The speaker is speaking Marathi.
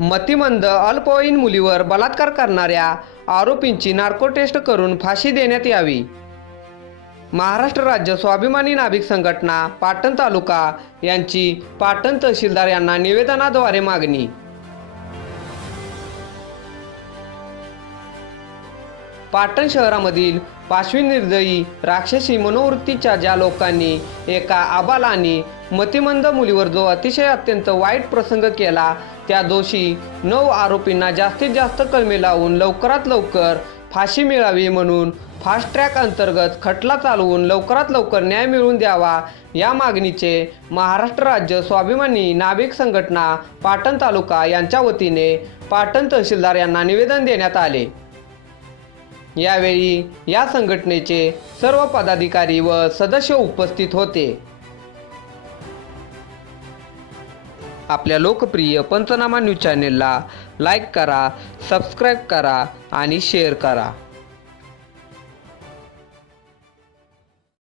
मतिमंद अल्पवयीन मुलीवर बलात्कार करणाऱ्या आरोपींची नार्को टेस्ट करून फाशी देण्यात यावी. महाराष्ट्र राज्य स्वाभिमानी नाभिक संघटना पाटण तालुका यांची पाटण तहसीलदार यांना निवेदनाद्वारे मागणी. पाटण शहरामधील पाशवी निर्दयी राक्षसी मनोवृत्तीच्या ज्या लोकांनी एका आबाल आणि मतिमंद मुलीवर जो अतिशय अत्यंत वाईट प्रसंग केला त्या दोषी नऊ आरोपींना जास्तीत जास्त कलमे लावून लवकरात लवकर फाशी मिळावी म्हणून फास्ट ट्रॅक अंतर्गत खटला चालवून लवकरात लवकर न्याय मिळवून द्यावा या मागणीचे महाराष्ट्र राज्य स्वाभिमानी नाभिक संघटना पाटण तालुका यांच्या वतीने पाटण तहसीलदार यांना निवेदन देण्यात आले. यावेळी या संघटनेचे सर्व पदाधिकारी व सदस्य उपस्थित होते. आपल्या लोकप्रिय पंचनामा न्यूज चॅनेलला लाईक करा सबस्क्राईब करा आणि शेअर करा.